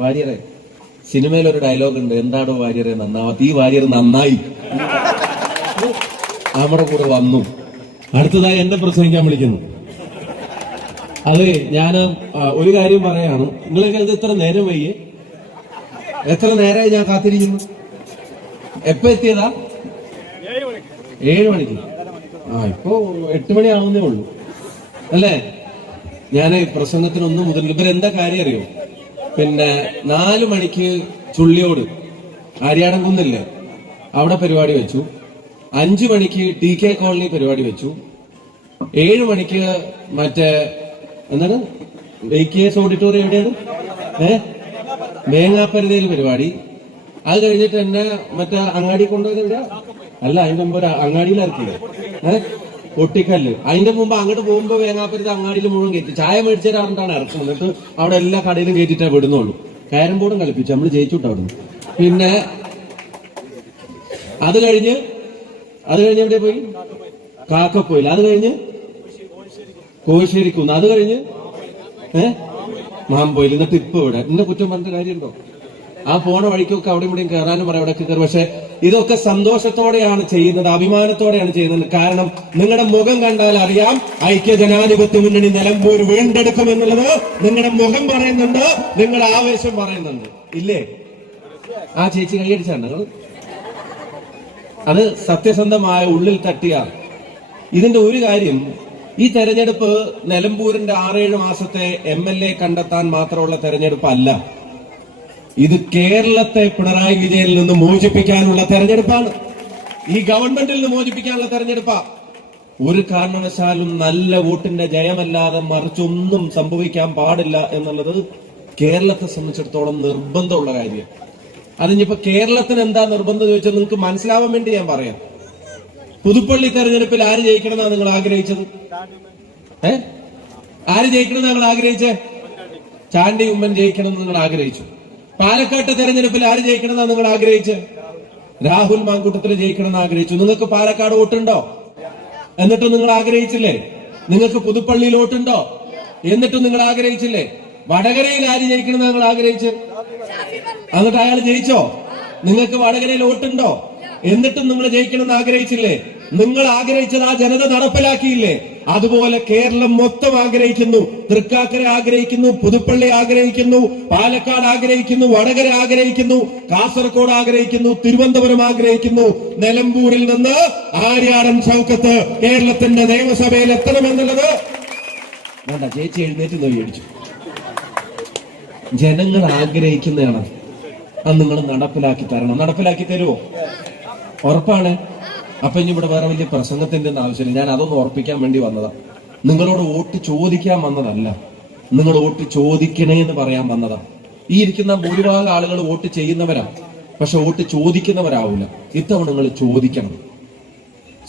വാര്യരെ സിനിമയിൽ ഒരു ഡയലോഗ് ഉണ്ട് എന്താടോ വാര്യറെ നന്നാവാത്ത ഈ വാര്യർ നന്നായി. നമ്മുടെ കൂടെ വന്നു. അടുത്തതായി എന്നെ പ്രസംഗിക്കാൻ വിളിക്കുന്നു. അതെ ഞാൻ ഒരു കാര്യം പറയാണ്. നിങ്ങളൊക്കെ ഇത് ഇത്ര നേരം വയ്യേ എത്ര നേരമായി ഞാൻ കാത്തിരിക്കുന്നു? എപ്പോ എത്തിയതാ? ഏഴ് മണിക്ക്. ആ ഇപ്പോ എട്ട് മണി ആവുന്നേ ഉള്ളൂ. അല്ലേ? ഞാൻ പ്രസംഗത്തിനൊന്നും മുതൽ ഇവരെന്താ കാര്യം അറിയോ? പിന്നെ നാല് മണിക്ക് ചുള്ളിയോട് ആര്യാടം കുന്നില്ലേ അവിടെ പരിപാടി വെച്ചു. അഞ്ചു മണിക്ക് ടി കെ കോളനി പരിപാടി വെച്ചു. ഏഴ് മണിക്ക് മറ്റേ എന്താണ്? എ കെ എസ് ഓഡിറ്റോറിയം എവിടെയാണ്? ഏ? മേങ്ങാപ്പരുതയിൽ പരിപാടി. അത് കഴിഞ്ഞിട്ട് എന്നെ മറ്റേ അങ്ങാടി കൊണ്ടുപോയത് അല്ല അതിന്റെ മുമ്പ് ഇറക്കില്ലേ ഏഹ് ഒട്ടിക്കല്ല് അതിന്റെ മുമ്പ് അങ്ങോട്ട് പോകുമ്പോ വേങ്ങാപ്പരുത് അങ്ങാടിയിൽ മുഴുവൻ കയറ്റി. ചായ മേടിച്ച തരാറിട്ടാണ് ഇറക്കുന്നത് എന്നിട്ട് അവിടെ എല്ലാ കടയിലും കയറ്റിട്ടേ വിടുന്നുള്ളൂ. കാരം ബോർഡും കളിപ്പിച്ചു. നമ്മൾ ജയിച്ചുട്ടോ അവിടുന്ന്. പിന്നെ അത് കഴിഞ്ഞ് അത് കഴിഞ്ഞ് എവിടെ പോയി? കാക്കപ്പോയിൽ. അത് കഴിഞ്ഞ് കോശേരിക്കുന്ന് അത് കഴിഞ്ഞ് ഏ? മാമ്പോയിൽ. എന്നിട്ട് ഇപ്പൊ ഇവിടെ. എന്റെ കുറ്റം പറഞ്ഞ കാര്യമുണ്ടോ? ആ പോണ വഴിക്കൊക്കെ അവിടെ ഇവിടെയും കയറാനും പറയാം അവിടെ കയറി പക്ഷെ ഇതൊക്കെ സന്തോഷത്തോടെയാണ് ചെയ്യുന്നത് അഭിമാനത്തോടെയാണ് ചെയ്യുന്നത്. കാരണം നിങ്ങളുടെ മുഖം കണ്ടാൽ അറിയാം ഐക്യ ജനാധിപത്യ മുന്നണി നിലമ്പൂർ വീണ്ടെടുക്കും എന്നുള്ളത് നിങ്ങളുടെ മുഖം പറയുന്നുണ്ട് നിങ്ങളുടെ ആവേശം പറയുന്നുണ്ട്. ഇല്ലേ? ആ ചേച്ചി കൈയടിച്ചാണ് അത് സത്യസന്ധമായ ഉള്ളിൽ തട്ടിയ ഇതിന്റെ ഒരു കാര്യം ഈ തെരഞ്ഞെടുപ്പ് നിലമ്പൂരിന്റെ ആറേഴ് മാസത്തെ എം എൽ എ കണ്ടെത്താൻ മാത്രമുള്ള തെരഞ്ഞെടുപ്പ് അല്ല ഇത് കേരളത്തെ പിണറായി വിജയനിൽ നിന്ന് മോചിപ്പിക്കാനുള്ള തെരഞ്ഞെടുപ്പാണ്. ഈ ഗവൺമെന്റിൽ നിന്ന് മോചിപ്പിക്കാനുള്ള തെരഞ്ഞെടുപ്പാ. ഒരു കാരണവശാലും നല്ല വോട്ടിന്റെ ജയമല്ലാതെ മറിച്ചൊന്നും സംഭവിക്കാൻ പാടില്ല എന്നുള്ളത് കേരളത്തെ സംബന്ധിച്ചിടത്തോളം നിർബന്ധമുള്ള കാര്യം അതിനിപ്പോ കേരളത്തിന് എന്താ നിർബന്ധം ചോദിച്ചാൽ നിങ്ങൾക്ക് മനസ്സിലാവാൻ വേണ്ടി ഞാൻ പറയാം. പുതുപ്പള്ളി തെരഞ്ഞെടുപ്പിൽ ആര് ജയിക്കണമെന്നാണ് നിങ്ങൾ ആഗ്രഹിച്ചത്? ഏ? ആര് ജയിക്കണമെന്ന് നിങ്ങൾ ആഗ്രഹിച്ചേ? ചാണ്ടി ഉമ്മൻ ജയിക്കണമെന്ന് നിങ്ങൾ ആഗ്രഹിച്ചു. പാലക്കാട്ട് തെരഞ്ഞെടുപ്പിൽ ആര് ജയിക്കണമെന്നാണ് നിങ്ങൾ ആഗ്രഹിച്ച് രാഹുൽ മാങ്കൂട്ടത്തിൽ ജയിക്കണമെന്ന് ആഗ്രഹിച്ചു. നിങ്ങൾക്ക് പാലക്കാട് വോട്ടുണ്ടോ? എന്നിട്ടും നിങ്ങൾ ആഗ്രഹിച്ചില്ലേ? നിങ്ങൾക്ക് പുതുപ്പള്ളിയിൽ വോട്ടുണ്ടോ? എന്നിട്ടും നിങ്ങൾ ആഗ്രഹിച്ചില്ലേ? വടകരയിൽ ആര് ജയിക്കണമെന്ന് നിങ്ങൾ ആഗ്രഹിച്ചു എന്നിട്ട് അയാൾ ജയിച്ചോ? നിങ്ങൾക്ക് വടകരയിൽ വോട്ടുണ്ടോ? എന്നിട്ടും നിങ്ങൾ ജയിക്കണമെന്ന് ആഗ്രഹിച്ചില്ലേ? നിങ്ങൾ ആഗ്രഹിച്ചത് ആ ജനത നടപ്പിലാക്കിയില്ലേ? അതുപോലെ കേരളം മൊത്തം ആഗ്രഹിക്കുന്നു. തൃക്കാക്കര ആഗ്രഹിക്കുന്നു പുതുപ്പള്ളി ആഗ്രഹിക്കുന്നു പാലക്കാട് ആഗ്രഹിക്കുന്നു വടകര ആഗ്രഹിക്കുന്നു കാസർഗോഡ് ആഗ്രഹിക്കുന്നു തിരുവനന്തപുരം ആഗ്രഹിക്കുന്നു. നിലമ്പൂരിൽ നിന്ന് ആര്യാടൻ ചൗക്കത്ത് കേരളത്തിന്റെ നിയമസഭയിൽ എത്തണമെന്നുള്ളത് വേണ്ട ചേച്ചി എഴുന്നേറ്റ് നോയിച്ചു ജനങ്ങൾ ആഗ്രഹിക്കുന്നതാണ്. അത് നിങ്ങൾ നടപ്പിലാക്കി തരണം. നടപ്പിലാക്കി തരുമോ ഉറപ്പാണ്. അപ്പൊ ഇനി ഇവിടെ വേറെ വലിയ പ്രസംഗത്തിന്റെ ഒന്നും ആവശ്യമില്ല. ഞാൻ അതൊന്ന് ഉറപ്പിക്കാൻ വേണ്ടി വന്നതാ. നിങ്ങളോട് വോട്ട് ചോദിക്കാൻ വന്നതല്ല. നിങ്ങൾ വോട്ട് ചോദിക്കണേ എന്ന് പറയാൻ വന്നതാ. ഈ ഇരിക്കുന്ന ഭൂരിഭാഗം ആളുകൾ വോട്ട് ചെയ്യുന്നവരാ. പക്ഷെ വോട്ട് ചോദിക്കുന്നവരാവില്ല ഇത്തവണ നിങ്ങൾ ചോദിക്കണം.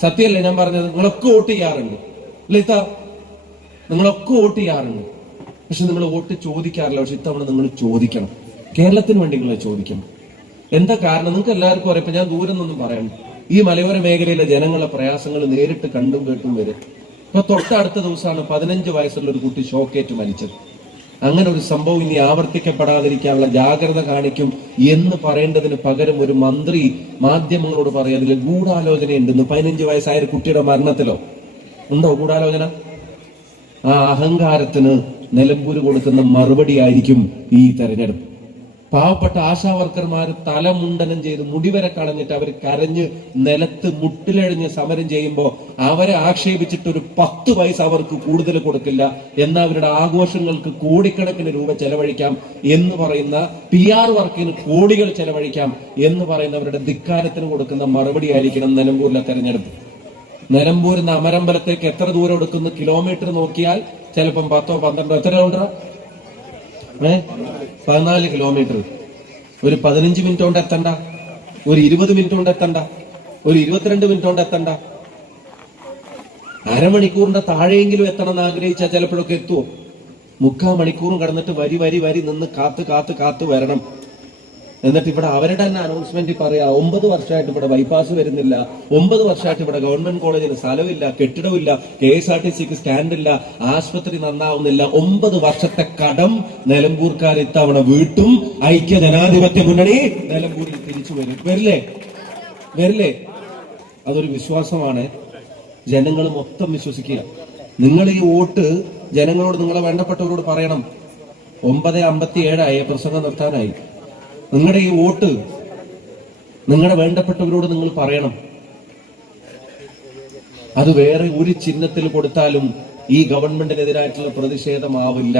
സത്യല്ലേ ഞാൻ പറഞ്ഞത്? നിങ്ങളൊക്കെ വോട്ട് ചെയ്യാറുണ്ട്. അല്ലേ ഇത്ത? നിങ്ങളൊക്കെ വോട്ട് ചെയ്യാറുണ്ട്. പക്ഷെ നിങ്ങൾ വോട്ട് ചോദിക്കാറില്ല. പക്ഷെ ഇത്തവണ നിങ്ങൾ ചോദിക്കണം. കേരളത്തിന് വേണ്ടി നിങ്ങൾ ചോദിക്കണം. എന്താ കാരണം? നിങ്ങൾക്ക് എല്ലാവർക്കും അറിയാം. ഞാൻ ദൂരം നിന്നും പറയണം. ഈ മലയോര മേഖലയിലെ ജനങ്ങളെ പ്രയാസങ്ങൾ നേരിട്ട് കണ്ടും കേട്ടും വരും. ഇപ്പൊ തൊട്ടടുത്ത ദിവസമാണ് പതിനഞ്ച് വയസ്സുള്ള ഒരു കുട്ടി ഷോക്കേറ്റ് മരിച്ചത്. അങ്ങനെ ഒരു സംഭവം ഇനി ആവർത്തിക്കപ്പെടാതിരിക്കാനുള്ള ജാഗ്രത കാണിക്കും എന്ന് പറയേണ്ടതിന് പകരം ഒരു മന്ത്രി മാധ്യമങ്ങളോട് പറയാം. അതിൽ ഗൂഢാലോചനയുണ്ടെന്ന്. പതിനഞ്ച് വയസ്സായ ഒരു കുട്ടിയുടെ മരണത്തിലോ? ഉണ്ടോ ഗൂഢാലോചന? ആ അഹങ്കാരത്തിന് നിലമ്പൂര് കൊടുക്കുന്ന മറുപടി ആയിരിക്കും ഈ തെരഞ്ഞെടുപ്പ്. പാവപ്പെട്ട ആശാവർക്കർമാർ തലമുണ്ടനം ചെയ്ത് മുടിവരെ കളഞ്ഞിട്ട് അവർ കരഞ്ഞ് നിലത്ത് മുട്ടിലഴിഞ്ഞ് സമരം ചെയ്യുമ്പോൾ അവരെ ആക്ഷേപിച്ചിട്ട് ഒരു പത്ത് പൈസ അവർക്ക് കൂടുതൽ കൊടുക്കില്ല എന്നാൽ അവരുടെ ആഘോഷങ്ങൾക്ക് കോടിക്കണക്കിന് രൂപ ചെലവഴിക്കാം എന്ന് പറയുന്ന പി ആർ വർക്കിന് കോടികൾ ചെലവഴിക്കാം എന്ന് പറയുന്നവരുടെ ധിക്കാരത്തിന് കൊടുക്കുന്ന മറുപടി ആയിരിക്കണം നിലമ്പൂരിലെ തെരഞ്ഞെടുപ്പ്. നിലമ്പൂരിൽ നിന്ന് അമരമ്പലത്തേക്ക് എത്ര ദൂരം എടുക്കുന്നു? കിലോമീറ്റർ നോക്കിയാൽ ചിലപ്പം പത്തോ പന്ത്രണ്ടോ എത്ര കിലോമീറ്റർ ഏ? പതിനാല് കിലോമീറ്റർ ഒരു പതിനഞ്ച് മിനിറ്റ് കൊണ്ട് എത്തണ്ട. ഒരു ഇരുപത് മിനിറ്റ് കൊണ്ട് എത്തണ്ട. ഒരു ഇരുപത്തിരണ്ട് മിനിറ്റ് കൊണ്ട് എത്തണ്ട. അരമണിക്കൂറിന്റെ താഴെയെങ്കിലും എത്തണം എന്ന് ആഗ്രഹിച്ചാൽ ചിലപ്പോഴൊക്കെ എത്തുമോ മുക്കാൽ മണിക്കൂറും കടന്നിട്ട് വരി വരി വരി നിന്ന് കാത്ത് കാത്ത് കാത്ത് വരണം. എന്നിട്ട് ഇവിടെ അവരുടെ തന്നെ അനൗൺസ്മെന്റ് പറയാ ഒമ്പത് വർഷമായിട്ട് ഇവിടെ ബൈപ്പാസ് വരുന്നില്ല. ഒമ്പത് വർഷമായിട്ട് ഇവിടെ ഗവൺമെന്റ് കോളേജിൽ സ്ഥലമില്ല കെട്ടിടമില്ല കെ എസ് ആർ ടി സിക്ക് സ്റ്റാൻഡില്ല ആശുപത്രി നന്നാവുന്നില്ല. ഒമ്പത് വർഷത്തെ കടം നിലമ്പൂർക്കാർ ഇത്തവണ വീട്ടും. ഐക്യ ജനാധിപത്യ മുന്നണി നിലമ്പൂരിൽ തിരിച്ചു വരും. വരില്ലേ? വരില്ലേ? അതൊരു വിശ്വാസമാണ്. ജനങ്ങൾ മൊത്തം വിശ്വസിക്കുക. നിങ്ങൾ ഈ വോട്ട് ജനങ്ങളോട് നിങ്ങളെ വേണ്ടപ്പെട്ടവരോട് പറയണം. ഒമ്പത് അമ്പത്തി ഏഴായി പ്രസംഗം നിർത്താനായി. നിങ്ങളുടെ ഈ വോട്ട് നിങ്ങളുടെ വേണ്ടപ്പെട്ടവരോട് നിങ്ങൾ പറയണം. അത് വേറെ ഒരു ചിഹ്നത്തിൽ കൊടുത്താലും ഈ ഗവൺമെന്റിനെതിരായിട്ടുള്ള പ്രതിഷേധമാവില്ല.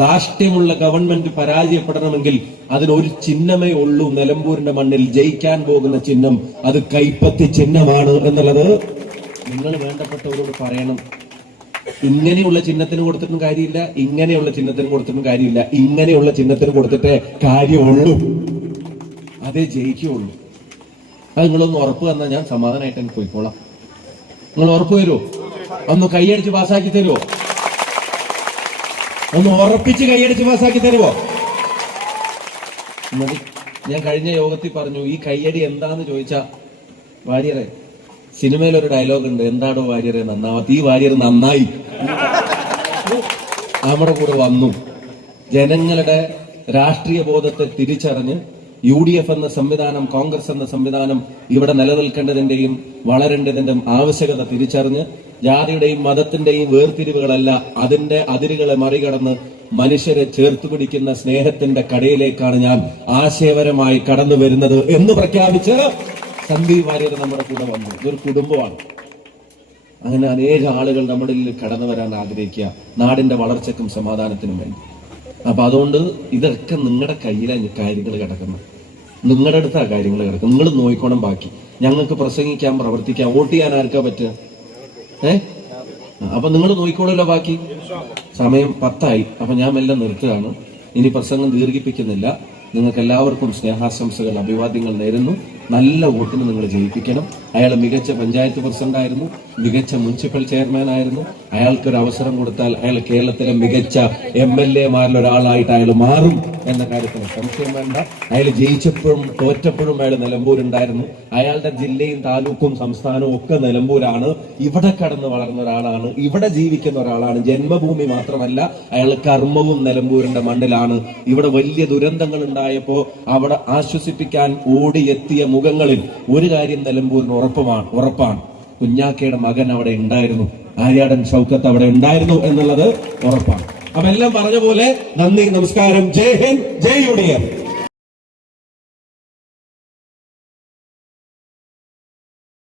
ധാർഷ്ട്യമുള്ള ഗവൺമെന്റ് പരാജയപ്പെടണമെങ്കിൽ അതിനൊരു ചിഹ്നമേ ഉള്ളൂ നിലമ്പൂരിന്റെ മണ്ണിൽ ജയിക്കാൻ പോകുന്ന ചിഹ്നം. അത് കൈപ്പത്തി ചിഹ്നമാണ് എന്നുള്ളത് നിങ്ങൾ വേണ്ടപ്പെട്ടവരോട് പറയണം. ഇങ്ങനെയുള്ള ചിഹ്നത്തിന് കൊടുത്തിട്ടും കാര്യമില്ല ഇങ്ങനെയുള്ള ചിഹ്നത്തിന് കൊടുത്തിട്ടും കാര്യമില്ല ഇങ്ങനെയുള്ള ചിഹ്നത്തിന് കൊടുത്തിട്ടേ കാര്യമുള്ളൂ. അതേ ജയിക്കുള്ളൂ അത് നിങ്ങളൊന്ന് ഉറപ്പ് തന്നാൽ ഞാൻ സമാധാനമായിട്ട് എനിക്ക് പോയിക്കോളാം. നിങ്ങൾ ഉറപ്പ് തരുമോ ഒന്ന് കൈയടിച്ച് പാസ്സാക്കി തരുമോ ഒന്ന് ഉറപ്പിച്ച് കൈയടിച്ച് പാസ്സാക്കി തരുമോ ഞാൻ കഴിഞ്ഞ യോഗത്തിൽ പറഞ്ഞു ഈ കയ്യടി എന്താന്ന് ചോദിച്ചാ വാര്യറെ സിനിമയിൽ ഒരു ഡയലോഗ് ഉണ്ട് എന്താണ് വാര്യരെ നന്നാവാത്ത ഈ വാര്യർ നന്നായി. നമ്മുടെ കൂടെ വന്നു. ജനങ്ങളുടെ രാഷ്ട്രീയ ബോധത്തെ തിരിച്ചറിഞ്ഞ് യു ഡി എഫ് എന്ന സംവിധാനം കോൺഗ്രസ് എന്ന സംവിധാനം ഇവിടെ നിലനിൽക്കേണ്ടതിന്റെയും വളരേണ്ടതിന്റെയും ആവശ്യകത തിരിച്ചറിഞ്ഞ് ജാതിയുടെയും മതത്തിന്റെയും വേർതിരിവുകളല്ല അതിന്റെ അതിരുകളെ മറികടന്ന് മനുഷ്യരെ ചേർത്ത് പിടിക്കുന്ന സ്നേഹത്തിന്റെ കടയിലേക്കാണ് ഞാൻ ആശയപരമായി കടന്നു വരുന്നത് എന്ന് പ്രഖ്യാപിച്ച് സന്ദീപ് വാര്യർ നമ്മുടെ കൂടെ വന്നു. ഇതൊരു കുടുംബമാണ്. അങ്ങനെ അനേക ആളുകൾ നമ്മുടെ കടന്നു വരാൻ ആഗ്രഹിക്കുക. നാടിന്റെ വളർച്ചക്കും സമാധാനത്തിനും വേണ്ടി. അപ്പൊ അതുകൊണ്ട് ഇതൊക്കെ നിങ്ങളുടെ കയ്യിലാണ് കാര്യങ്ങൾ കിടക്കുന്നത്. നിങ്ങളുടെ അടുത്താ കാര്യങ്ങൾ കിടക്കുന്നത്. നിങ്ങൾ നോയിക്കോണം ബാക്കി. ഞങ്ങൾക്ക് പ്രസംഗിക്കാൻ പ്രവർത്തിക്കാം വോട്ട് ചെയ്യാൻ ആർക്കാ പറ്റുക? ഏ? അപ്പൊ നിങ്ങൾ നോക്കിക്കോളല്ലോ ബാക്കി. സമയം പത്തായി. അപ്പൊ ഞാൻ മെല്ലെ നിർത്തുകയാണ്. ഇനി പ്രസംഗം ദീർഘിപ്പിക്കുന്നില്ല. നിങ്ങൾക്ക് എല്ലാവർക്കും സ്നേഹാശംസകൾ അഭിവാദ്യങ്ങൾ നേരുന്നു. നല്ല വോട്ടിന് നിങ്ങൾ ജയിപ്പിക്കണം. അയാൾ മികച്ച പഞ്ചായത്ത് പ്രസിഡന്റായിരുന്നു മികച്ച മുനിസിപ്പൽ ചെയർമാൻ ആയിരുന്നു. അയാൾക്കൊരു അവസരം കൊടുത്താൽ അയാൾ കേരളത്തിലെ മികച്ച എം എൽ എമാരിൽ ഒരാളായിട്ട് അയാൾ മാറും എന്ന കാര്യത്തിൽ സംശയം വേണ്ട. അയാൾ ജയിച്ചപ്പോഴും തോറ്റപ്പോഴും അയാൾ നിലമ്പൂരുണ്ടായിരുന്നു. അയാളുടെ ജില്ലയും താലൂക്കും സംസ്ഥാനവും ഒക്കെ നിലമ്പൂരാണ്. ഇവിടെ കടന്ന് വളർന്ന ഒരാളാണ്. ഇവിടെ ജീവിക്കുന്ന ഒരാളാണ്. ജന്മഭൂമി മാത്രമല്ല അയാൾ കർമ്മവും നിലമ്പൂരിന്റെ മണ്ണിലാണ്. ഇവിടെ വലിയ ദുരന്തങ്ങൾ ഉണ്ടായപ്പോ അവിടെ ആശ്വസിപ്പിക്കാൻ ഓടിയെത്തിയ മുഖങ്ങളിൽ ഒരു കാര്യം നിലമ്പൂരിന് ഉറപ്പുമാണ് ഉറപ്പാണ്. കുഞ്ഞാക്കയുടെ മകൻ അവിടെ ഉണ്ടായിരുന്നു. ആര്യാടൻ ഷൗക്കത്ത് അവിടെ ഉണ്ടായിരുന്നു എന്നുള്ളത് ഉറപ്പാണ്. അപ്പൊ എല്ലാം പറഞ്ഞ പോലെ നന്ദി നമസ്കാരം. ജയ് ഹിന്ദ് ജയ് യു